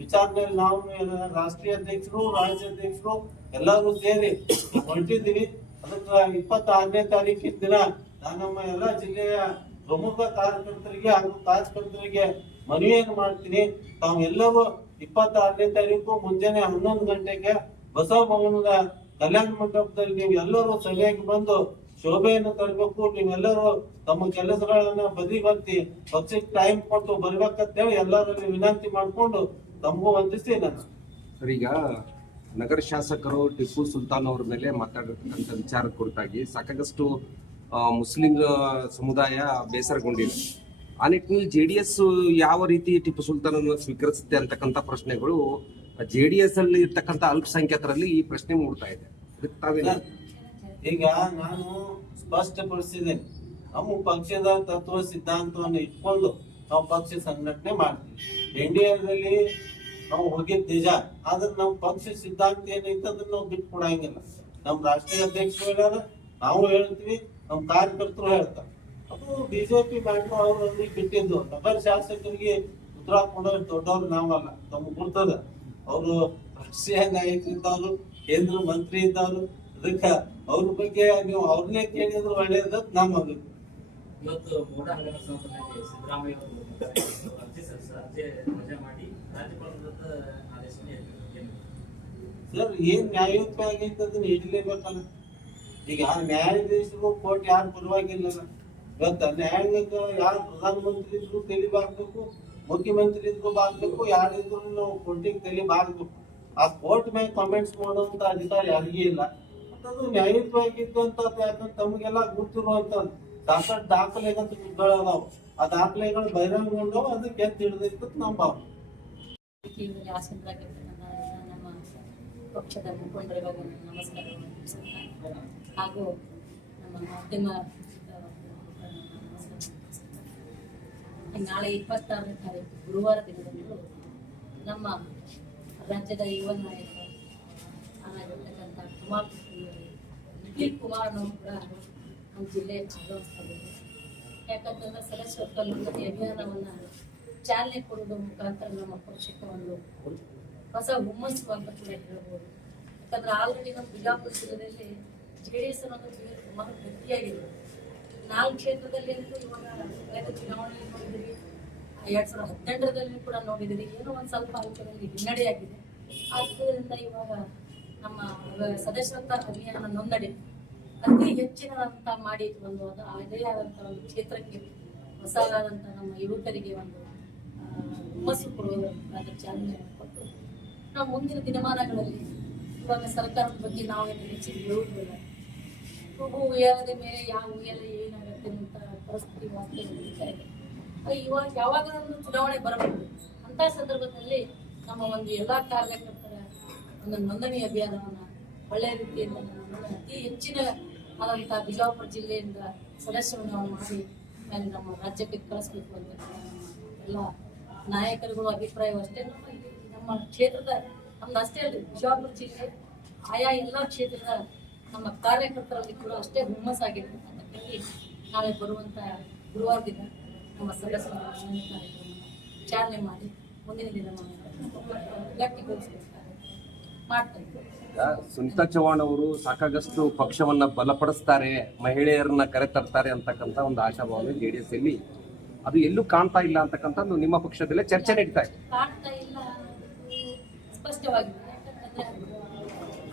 ವಿಚಾರದಲ್ಲಿ ನಾವು ರಾಷ್ಟ್ರೀಯ ಅಧ್ಯಕ್ಷರು ರಾಜ್ಯಾಧ್ಯಕ್ಷರು ಎಲ್ಲರೂ ಸೇರಿ ಹೊರಟಿದ್ದೀವಿ. ಅದಕ್ಕೆ 26ನೇ ತಾರೀಕಿನ ದಿನ ನಾನು ನಮ್ಮ ಎಲ್ಲಾ ಜಿಲ್ಲೆಯ ಪ್ರಮುಖ ಕಾರ್ಯಕರ್ತರಿಗೆ ಹಾಗೂ ಕಾರ್ಯಕರ್ತರಿಗೆ ಮನವಿಯನ್ನು ಮಾಡ್ತೀನಿ. ತಾವೆಲ್ಲರೂ 26ನೇ ತಾರೀಕು ಮುಂಜಾನೆ 11 ಗಂಟೆಗೆ ಬಸವ ಭವನದ ಕಲ್ಯಾಣ ಮಂಟಪದಲ್ಲಿ ನೀವು ಎಲ್ಲರೂ ಸಭೆಗೆ ಬಂದು ಶೋಭೆಯನ್ನು ತರಬೇಕು. ನೀವೆಲ್ಲರೂ ತಮ್ಮ ಕೆಲಸಗಳನ್ನ ಬದಿಗೊತ್ತಿ ಪಕ್ಷಕ್ಕೆ ಟೈಮ್ ಕೊಟ್ಟು ಬರ್ಬೇಕಂತೇಳಿ ಎಲ್ಲರಲ್ಲಿ ವಿನಂತಿ ಮಾಡ್ಕೊಂಡು ತಮಗೂ ವಂದಿಸಿ ನಾನು. ಸರ್, ಈಗ ನಗರ ಶಾಸಕರು ಟಿಪ್ಪು ಸುಲ್ತಾನ್ ಅವ್ರ ಮೇಲೆ ಮಾತಾಡಿರ್ತಕ್ಕಂಥ ವಿಚಾರದ ಕುರಿತಾಗಿ ಸಾಕಾಗಷ್ಟು ಮುಸ್ಲಿಂ ಸಮುದಾಯ ಬೇಸರಗೊಂಡಿದೆ. ಆ ನಿಟ್ಟಿನಲ್ಲಿ JDS ಯಾವ ರೀತಿ ಟಿಪ್ಪು ಸುಲ್ತಾನ್ ಅನ್ನು ಸ್ವೀಕರಿಸುತ್ತೆ ಅಂತಕ್ಕಂಥ ಪ್ರಶ್ನೆಗಳು JDS ಅಲ್ಲಿ ಇರ್ತಕ್ಕಂಥ ಅಲ್ಪಸಂಖ್ಯಾತರಲ್ಲಿ ಈ ಪ್ರಶ್ನೆ ಮೂಡ್ತಾ ಇದೆ. ಅದಕ್ಕೆ ತಾವೇನು? ಈಗ ನಾನು ಸ್ಪಷ್ಟಪಡಿಸಿದ್ದೇನೆ, ನಮ್ಮ ಪಕ್ಷದ ತತ್ವ ಸಿದ್ಧಾಂತವನ್ನು ಇಟ್ಕೊಂಡು ನಾವು ಪಕ್ಷ ಸಂಘಟನೆ ಮಾಡ್ತೀವಿ. NDAದಲ್ಲಿ ನಾವು ಹೋಗಿದ್ ನಿಜ, ಆದ್ರೆ ನಮ್ಮ ಪಕ್ಷ ಸಿದ್ಧಾಂತ ಏನೈತೆ ಅದನ್ನ ನಾವು ಬಿಟ್ಟು ಕೊಡಂಗಿಲ್ಲ. ನಮ್ಮ ರಾಷ್ಟ್ರೀಯ ಅಧ್ಯಕ್ಷರು ಹೇಳ್ಯಾರ, ನಾವು ಹೇಳ್ತೀವಿ, ನಮ್ಮ ಕಾರ್ಯಕರ್ತರು ಹೇಳ್ತಾರೆ. ಅದು ಬಿಜೆಪಿ ಮ್ಯಾಟ್ರು ಅವ್ರಿಗೆ ಬಿಟ್ಟಿದ್ದು. ನಗರ ಶಾಸಕರಿಗೆ ಉತ್ತರ ಕೊಡೋರು ದೊಡ್ಡವ್ರು ನಾವಲ್ಲ, ತಮ್ಗೆ ಗುರ್ತದ. ಅವರು ರಾಷ್ಟ್ರೀಯ ನಾಯಕರಿದ್ದವರು, ಕೇಂದ್ರ ಮಂತ್ರಿ ಇದ್ದವರು. ಅದಕ್ಕೆ ಅವ್ರ ಬಗ್ಗೆ ನೀವು ಅವ್ರನ್ನೇ ಕೇಳಿದ್ರು ಒಳ್ಳೇದ ನಮಗೆ. ಇವತ್ತು ಮೋಡ ಹಗರಣ ಸಂದರ್ಭದಲ್ಲಿ ಸಿದ್ದರಾಮಯ್ಯ ಅವರು ಅರ್ಜಿ ವಜಾ ಮಾಡಿ ರಾಜ್ಯಪಾಲರ ವಿರುದ್ಧ ಆದೇಶ ನೀಡಿದ್ದಾರೆ. ಸರ್, ಏನ್ ನ್ಯಾಯೋಕ್ತ ಆಗೈತೆ ಅದನ್ನ ಹಿಡಿಲೇಬೇಕಲ್ಲ. ಈಗ ನ್ಯಾಯಾಧೀಶರು ಕೋರ್ಟ್ ಯಾರು ಪರವಾಗಿಲ್ಲ. ಇವತ್ತ ನ್ಯಾಯಾಂಗ ಯಾರು ಪ್ರಧಾನಮಂತ್ರಿ ಇದ್ರು ತಲೆ ಬಾಗ್ಬೇಕು, ಮುಖ್ಯಮಂತ್ರಿ ಇದ್ರು ಬಾಗ್ಬೇಕು, ಯಾರಿದ್ರು ನಾವು ಕೋರ್ಟಿಗೆ ತಲೆ ಬಾಗ್ಬೇಕು. ಆ ಕೋರ್ಟ್ ಮೇಲೆ ಕಮೆಂಟ್ಸ್ ಮಾಡುವಂತ ಅಧಿಕಾರ ಯಾರಿಗೂ ಇಲ್ಲ. ಅದು ನ್ಯಾಯಯುತವಾಗಿದ್ದು ಅಂತ ಯಾಕಂದ್ರೆ ತಮಗೆಲ್ಲ ಗೊತ್ತಿರುವಂತದ್ದು ಸಾಕಷ್ಟು ದಾಖಲೆಗಳು ಅದಾವ. ಆ ದಾಖಲೆಗಳು ಬಹಿರಂಗಗೊಂಡವ, ಅದಕ್ಕೆ ಎದ್ದು ಹಿಡಿದಿರ್ತದೆ ನಮ್ಮ ಭಾವನೆ. ನಮ್ಮ ಪಕ್ಷದ ಮುಖಂಡರಿಗಾಗಿ ನಮಸ್ಕಾರವನ್ನು ಹಾಗೂ ನಮ್ಮ ಮಾಧ್ಯಮ ನಾಳೆ 26ನೇ ತಾರೀಕು ಗುರುವಾರ ದಿನದಂದು ನಮ್ಮ ರಾಜ್ಯದ ಯುವ ನಾಯಕ ಆಗಿರ್ತಕ್ಕಂಥ ನಿಖಿಲ್ ಕುಮಾರ್ನವರು ಕೂಡ ನಮ್ಮ ಜಿಲ್ಲೆಯ ಆಗಮಿಸ್ತಾರೆ. ಯಾಕಂತಂದ್ರೆ ಸದಸ್ಯತ್ವೋನ್ನತಿ ಅಭಿಯಾನವನ್ನ ಚಾಲನೆ ಕೊಡುವುದರ ಮುಖಾಂತರ ನಮ್ಮ ಪಕ್ಷಕ್ಕೆ ಒಂದು ಹೊಸ ಹುಮ್ಮಸ್ಸು ಅಂತ ಕೂಡ ಹೇಳ್ಬೋದು. ಯಾಕಂದ್ರೆ ಆಲ್ರೆಡಿ ನಮ್ಮ ಬಿಜಾಪುರ ಜಿಲ್ಲೆಯಲ್ಲಿ JDS ಅನ್ನೋದು ಸುಮಾರು ಗಟ್ಟಿಯಾಗಿದೆ. 4 ಕ್ಷೇತ್ರದಲ್ಲಿ ಅಂತೂ ಇವಾಗ ಕಳೆದ ಚುನಾವಣೆಯಲ್ಲಿ ನೋಡಿದಿರಿ, 2018ರಲ್ಲಿ ಕೂಡ ನೋಡಿದಿರಿ, ಏನೋ ಒಂದ್ ಸ್ವಲ್ಪ ಅಂಕದಲ್ಲಿ ಹಿನ್ನಡೆಯಾಗಿದೆ. ಆದ್ದರಿಂದ ಇವಾಗ ನಮ್ಮ ಸದಸ್ಯತ್ವ ಅಭಿಯಾನ ನೋಂದಣಿ ಅತಿ ಹೆಚ್ಚಿನದಂತ ಮಾಡಿ ಒಂದು ಅದೇ ಆದಂತ ಒಂದು ಕ್ಷೇತ್ರಕ್ಕೆ ಹೊಸದಾದಂತ ನಮ್ಮ ಯುವಕರಿಗೆ ಒಂದು ಹುಮ್ಮಸ್ಸು ಕೊಡುವುದರ ಚಾಲನೆ ಕೊಟ್ಟು ನಾವು ಮುಂದಿನ ದಿನಮಾನಗಳಲ್ಲಿ ಇವಾಗ ಸರ್ಕಾರದ ಬಗ್ಗೆ ನಾವು ಹೆಚ್ಚಿಗೆ ಹೇಳುವುದಿಲ್ಲ. ಉಯ್ಯಾಲದ ಮೇಲೆ ಯಾವ ಉಯ್ಯಾಲ ಏನಾಗುತ್ತೆ ಅಂತ ಪರಿಸ್ಥಿತಿ ವಾಸ್ತವ ನಡೀತಾ ಇದೆ. ಇವಾಗ ಯಾವಾಗ ಒಂದು ಚುನಾವಣೆ ಬರಬಹುದು ಅಂತ ಸಂದರ್ಭದಲ್ಲಿ ನಮ್ಮ ಒಂದು ಎಲ್ಲಾ ಕಾರ್ಯಕರ್ತರ ಒಂದು ನೋಂದಣಿ ಅಭಿಯಾನವನ್ನ ಒಳ್ಳೆಯ ರೀತಿಯಿಂದ ಅತಿ ಹೆಚ್ಚಿನ ಆದಂತಹ ಬಿಜಾಪುರ ಜಿಲ್ಲೆಯಿಂದ ಸದಸ್ಯವನ್ನು ಮಾಡಿ ಮೇಲೆ ನಮ್ಮ ರಾಜ್ಯಕ್ಕೆ ಕಳಿಸ್ಬೇಕು ಅಂತ ಎಲ್ಲ ನಾಯಕರುಗಳು ಅಭಿಪ್ರಾಯವೂ ಅಷ್ಟೇ. ನಮ್ಮ ಕ್ಷೇತ್ರದ ನಮ್ದು ಅಷ್ಟೇ ಅಲ್ಲ, ಬಿಜಾಪುರ ಜಿಲ್ಲೆ ಆಯಾ ಎಲ್ಲ ಕ್ಷೇತ್ರದ ನಮ್ಮ ಕಾರ್ಯಕರ್ತರಲ್ಲಿ ಕೂಡ ಅಷ್ಟೇ ಹುಮ್ಮಸ್ಸಾಗಿದೆ. ಅದಕ್ಕಾಗಿ ನಾಳೆ ಬರುವಂತ ಗುರುವಾರ ದಿನ ನಮ್ಮ ಸದಸ್ಯರ ಕಾರ್ಯಕ್ರಮ ಚಾಲನೆ ಮಾಡಿ ಮುಂದಿನ ದಿನಮಾನ ಗಟ್ಟಿಗೊಳಿಸಬೇಕಾಗಿ ಮಾಡ್ತಾ ಇದ್ದೇವೆ. ಸುನೀತಾ ಚವ್ಹಾಣ್ ಅವರು ಸಾಕಾಗಷ್ಟು ಪಕ್ಷವನ್ನ ಬಲಪಡಿಸ್ತಾರೆ, ಮಹಿಳೆಯರನ್ನ ಕರೆತರ್ತಾರೆ ಅಂತಕ್ಕಂಥ ಒಂದು ಆಶಾಭಾವನೆ JDS ಅಲ್ಲಿ ಅದು ಎಲ್ಲೂ ಕಾಣ್ತಾ ಇಲ್ಲ ಅಂತಕ್ಕಂಥ ನಿಮ್ಮ ಪಕ್ಷದಲ್ಲೇ ಚರ್ಚೆ ನಡೀತಾ ಇದೆ. ಕಾಣ್ತಾ ಇಲ್ಲ ಸ್ಪಷ್ಟವಾಗಿದೆ. ಯಾಕಂತಂದ್ರೆ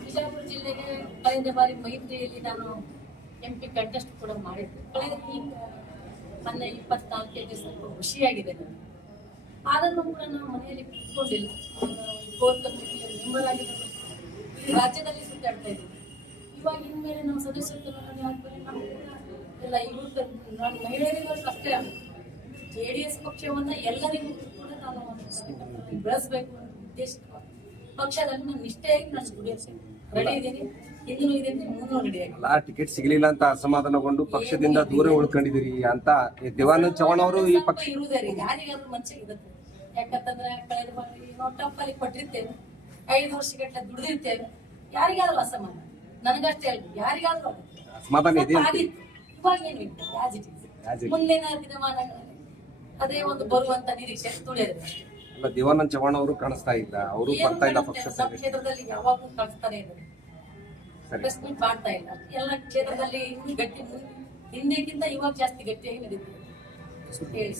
ಬಿಜಾಪುರ ಜಿಲ್ಲೆಗೆ ಕಳೆದ ಬಾರಿ ಮೈತ್ರಿಯಲ್ಲಿ ನಾನು MP ಕಂಟೆಸ್ಟ್ ಕೂಡ ಮಾಡಿದ್ದೆ. ಕಳೆದ ಮೊನ್ನೆ 24 ಸ್ವಲ್ಪ ಖುಷಿಯಾಗಿದೆ ನನಗೆ. ಆದರೂ ಕೂಡ ನಾವು ಮನೆಯಲ್ಲಿ ಕೂತ್ಕೊಂಡಿಲ್ಲ. ಕೋರ್ ಕಮಿಟಿಯ ಮೆಂಬರ್ ಆಗಿದ್ದ ರಾಜ್ಯದಲ್ಲಿ ಸುತ್ತಾಡ್ತಾ ಇದ್ದೀವಿ. ಇವಾಗ ಇನ್ಮೇಲೆ ನಾವು ಸದಸ್ಯತ್ವವನ್ನು ಹಾಕ್ತಾರೆ. ನಾವು ಎಲ್ಲ ಯುವಕರು ನಾನು ಮಹಿಳೆಯರಿಗೂ ಅಷ್ಟೇ JDS ಪಕ್ಷವನ್ನ ಎಲ್ಲರಿಗೂ ಕೂಡ ನಾನು ಬೆಳೆಸಬೇಕು ಅನ್ನೋ ಉದ್ದೇಶವಾಗಿ ಪಕ್ಷದಲ್ಲಿ ನಾನು ನಿಷ್ಠೆಯಾಗಿ ನಾನು ದುಡಿಯೋಕೆ ರೆಡಿ ಇದ್ದೀನಿ. ಇಂದೂ ಇದ್ದೀನಿ, ಮುಂದೂ ರೆಡಿ ಆಗಿ ಟಿಕೆಟ್ ಸಿಗಲಿಲ್ಲ ಅಂತ ಅಸಮಾಧಾನಗೊಂಡು ಪಕ್ಷದಿಂದ ದೂರ ಉಳ್ಕೊಂಡಿದ್ದೀರಿ ಅಂತ ದೇವಾನಂದ ಚವ್ಹಾಣ್ ಅವರು ಈ ಪಕ್ಷ ಇರುವುದೇ ರೀ ಯಾರಿಗಾದ್ರೂ ಮನಸ್ಸಿಗೆ ಇರುತ್ತೆ. ಯಾಕಂತಂದ್ರೆ ಕಳೆದ ಬಾರಿ ನಾವು ಟಪ್ಪಲ್ಲಿ ಕೊಟ್ಟಿರ್ತೇವೆ, 5 ವರ್ಷಗಟ್ಟಲೆ ದುಡಿದಿರ್ತೇವೆ. ಯಾರಿಗಾದ್ರೂ ಅಸಮಾಧಾನ, ನನಗಷ್ಟೇ ಅಲ್ಲ ಯಾರಿಗಾದ್ರೂ ಅಸಮಾಧಾನ ಇದೆ. ಆಗಿತ್ತು. ಇವಾಗ ಏನು ಇಲ್ಲ, ರಾಜಕೀಯ. ಮುಂದಿನ ದಿನಮಾನಗಳಲ್ಲಿ ಅದೇ ಒಂದು ಬರುವಂತ ನಿರೀಕ್ಷೆ ತುಳಿಯೋದು ಅಷ್ಟೇ. ಅಲ್ಲ, ದೇವಾನಂದ ಚವ್ಹಾಣ್ ಅವರು ಕಾಣಿಸ್ತಾ ಇಲ್ಲ, ಅವರು ಏನು ಬರ್ತಾ ಇಲ್ಲ ಕಾಣಿಸ್ತಾ ಪಕ್ಷ ಇಲ್ಲ, ನಮ್ಮ ಕ್ಷೇತ್ರದಲ್ಲಿ ಯಾವಾಗಲೂ ಕಾಣಿಸ್ತಾನೆ ಇದೆ. ಸರಿ. ಪ್ರೆಸ್ ಮೀಟ್ ಮಾಡ್ತಾ ಇಲ್ಲ, ಎಲ್ಲ ಕ್ಷೇತ್ರದಲ್ಲಿ ಇನ್ನೂ ಗಟ್ಟಿ ಹಿಂದೆಗಿಂತ ಇವಾಗ ಜಾಸ್ತಿ ಗಟ್ಟಿಯಾಗಿ ನಡೀತಿದೆ ಹೇಳಿ.